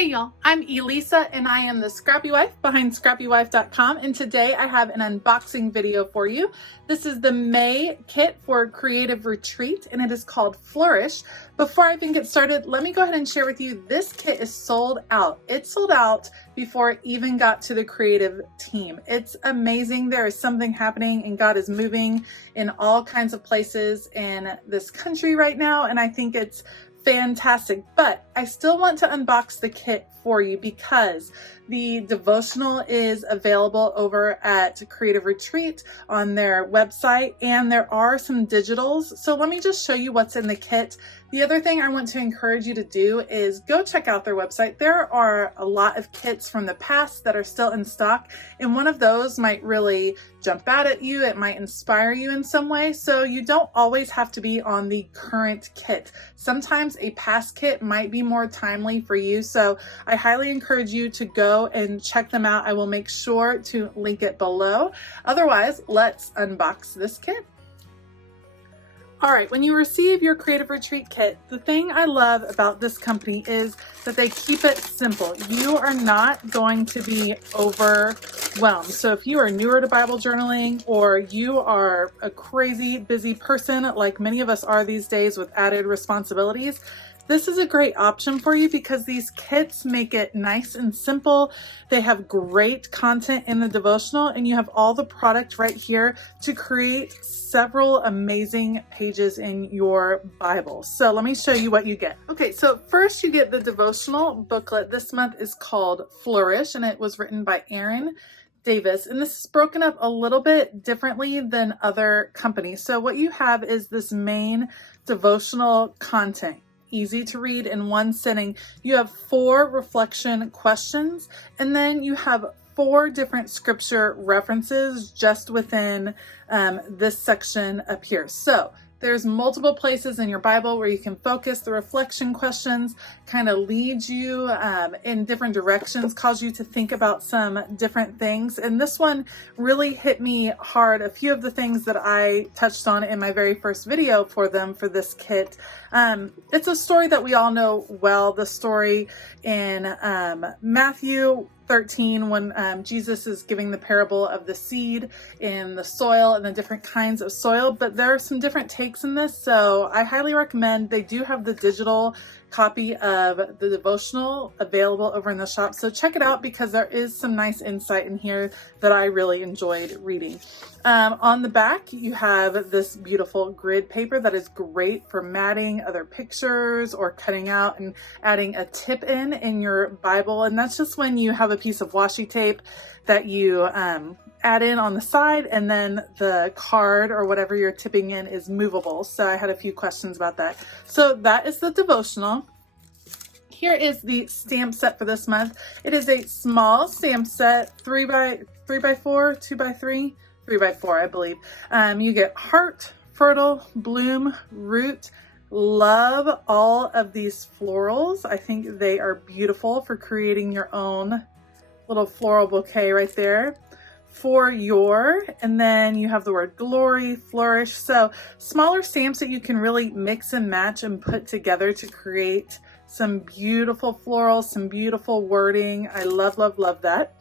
Hey y'all, I'm Elisa and I am the Scrappy Wife behind scrappywife.com, and today I have an unboxing video for you. This is the May kit for Creative Retreat and it is called Flourish. Before I even get started, let me go ahead and share with you this kit is sold out. It sold out before it even got to the creative team. It's amazing. There is something happening and God is moving in all kinds of places in this country right now, and I think it's fantastic. But I still want to unbox the kit for you because the devotional is available over at Creative Retreat on their website, and there are some digitals. So let me just show you what's in the kit. The other thing I want to encourage you to do is go check out their website. There are a lot of kits from the past that are still in stock, and one of those might really jump out at you. It might inspire you in some way. So you don't always have to be on the current kit. Sometimes a past kit might be more timely for you. So I highly encourage you to go and check them out. I will make sure to link it below. Otherwise, let's unbox this kit. All right, when you receive your Creative Retreat kit, the thing I love about this company is that they keep it simple. You are not going to be overwhelmed. So if you are newer to Bible journaling, or you are a crazy busy person like many of us are these days with added responsibilities, this is a great option for you because these kits make it nice and simple. They have great content in the devotional, and you have all the product right here to create several amazing pages in your Bible. So let me show you what you get. Okay, so first you get the devotional booklet. This month is called Flourish, and it was written by Aaron Davis, and this is broken up a little bit differently than other companies. So what you have is this main devotional content, easy to read in one sitting. You have 4 reflection questions, and then you have 4 different scripture references just within this section up here. So there's multiple places in your Bible where you can focus. The reflection questions kind of lead you in different directions, cause you to think about some different things. And this one really hit me hard. A few of the things that I touched on in my very first video for them for this kit. It's a story that we all know well. The story in Matthew 13 when Jesus is giving the parable of the seed in the soil and the different kinds of soil, but there are some different takes in this, so I highly recommend. They do have the digital copy of the devotional available over in the shop, so check it out because there is some nice insight in here that I really enjoyed reading. On the back you have this beautiful grid paper that is great for matting other pictures or cutting out and adding a tip in your Bible, and that's just when you have a piece of washi tape that you add in on the side, and then the card or whatever you're tipping in is movable. So I had a few questions about that. So that is the devotional. Here is the stamp set for this month. It is a small stamp set, 3x4, 2x3, 3x4, I believe. You get heart, fertile, bloom, root. Love all of these florals. I think they are beautiful for creating your own little floral bouquet right there. For your, and then you have the word glory, flourish. So smaller stamps that you can really mix and match and put together to create some beautiful florals, some beautiful wording. I love, love, love that.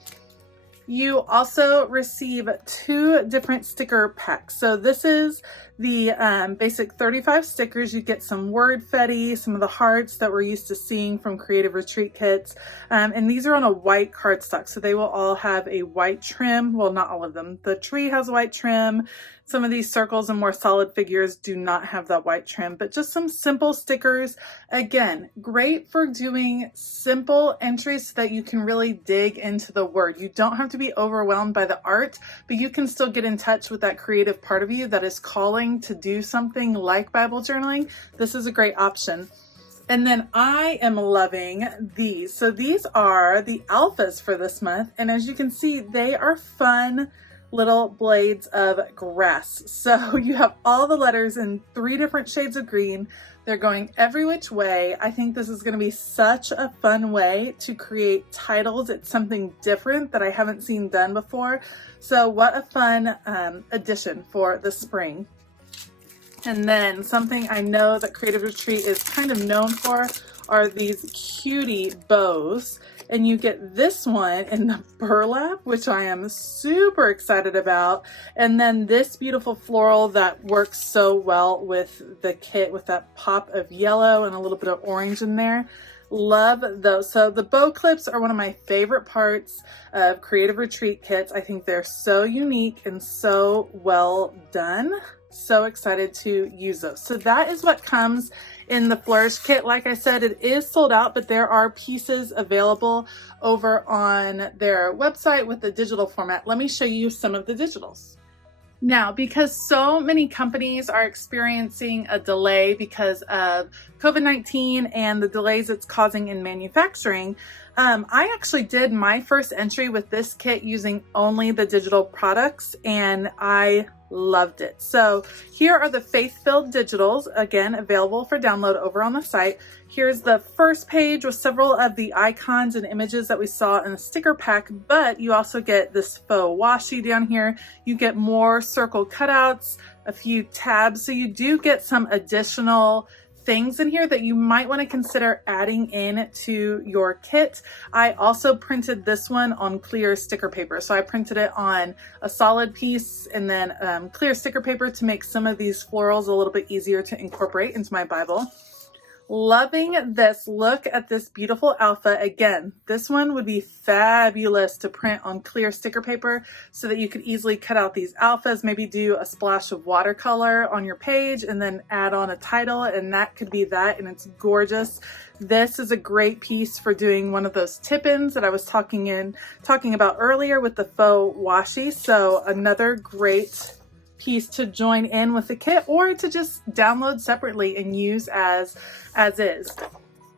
You also receive 2 different sticker packs. So this is the basic 35 stickers. You get some word fetty, some of the hearts that we're used to seeing from Creative Retreat kits. And these are on a white cardstock, so they will all have a white trim. Well, not all of them. The tree has white trim. Some of these circles and more solid figures do not have that white trim, but just some simple stickers. Again, great for doing simple entries so that you can really dig into the word. You don't have to be overwhelmed by the art, but you can still get in touch with that creative part of you that is calling to do something like Bible journaling. This is a great option. And then I am loving these. So these are the alphas for this month. And as you can see, they are fun little blades of grass. So you have all the letters in 3 different shades of green. They're going every which way. I think this is going to be such a fun way to create titles. It's something different that I haven't seen done before. So what a fun addition for the spring. And then something I know that Creative Retreat is kind of known for are these cutie bows. And you get this one in the burlap, which I am super excited about. And then this beautiful floral that works so well with the kit with that pop of yellow and a little bit of orange in there. Love those. So the bow clips are one of my favorite parts of Creative Retreat kits. I think they're so unique and so well done. So excited to use those. So that is what comes in the Flourish kit. Like I said, it is sold out, but there are pieces available over on their website with the digital format. Let me show you some of the digitals. Now, because so many companies are experiencing a delay because of COVID-19 and the delays it's causing in manufacturing, I actually did my first entry with this kit using only the digital products, and I loved it. So here are the faith-filled digitals, again, available for download over on the site. Here's the first page with several of the icons and images that we saw in the sticker pack, but you also get this faux washi down here. You get more circle cutouts, a few tabs. So you do get some additional things in here that you might want to consider adding in to your kit. I also printed this one on clear sticker paper. So I printed it on a solid piece and then clear sticker paper to make some of these florals a little bit easier to incorporate into my Bible. Loving this. Look at this beautiful alpha. Again, this one would be fabulous to print on clear sticker paper so that you could easily cut out these alphas, maybe do a splash of watercolor on your page and then add on a title, and that could be that, and it's gorgeous. This is a great piece for doing one of those tip-ins that I was talking about earlier with the faux washi. So another great piece to join in with the kit or to just download separately and use as is.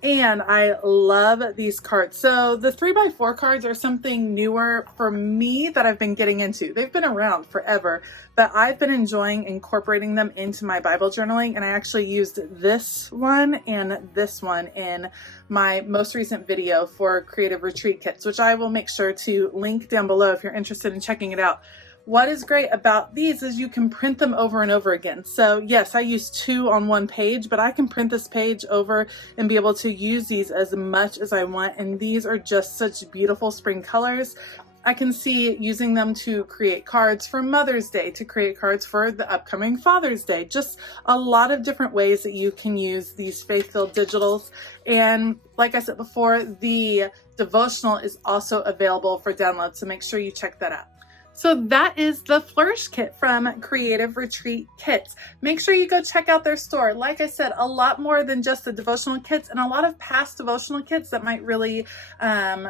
And I love these cards. So the 3x4 cards are something newer for me that I've been getting into. They've been around forever, but I've been enjoying incorporating them into my Bible journaling. And I actually used this one and this one in my most recent video for Creative Retreat kits, which I will make sure to link down below if you're interested in checking it out. What is great about these is you can print them over and over again. So yes, I use 2 on one page, but I can print this page over and be able to use these as much as I want. And these are just such beautiful spring colors. I can see using them to create cards for Mother's Day, to create cards for the upcoming Father's Day, just a lot of different ways that you can use these faith-filled digitals. And like I said before, the devotional is also available for download, so make sure you check that out. So that is the Flourish kit from Creative Retreat Kits. Make sure you go check out their store. Like I said, a lot more than just the devotional kits and a lot of past devotional kits that might really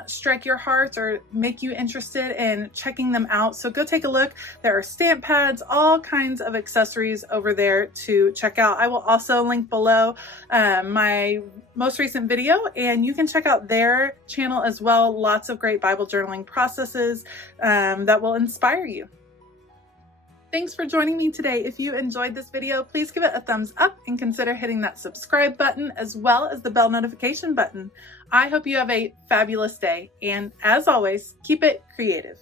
strike your heart or make you interested in checking them out. So go take a look. There are stamp pads, all kinds of accessories over there to check out. I will also link below my most recent video, and you can check out their channel as well. Lots of great Bible journaling processes that will inspire you. Thanks for joining me today. If you enjoyed this video, please give it a thumbs up and consider hitting that subscribe button as well as the bell notification button. I hope you have a fabulous day, and as always, keep it creative.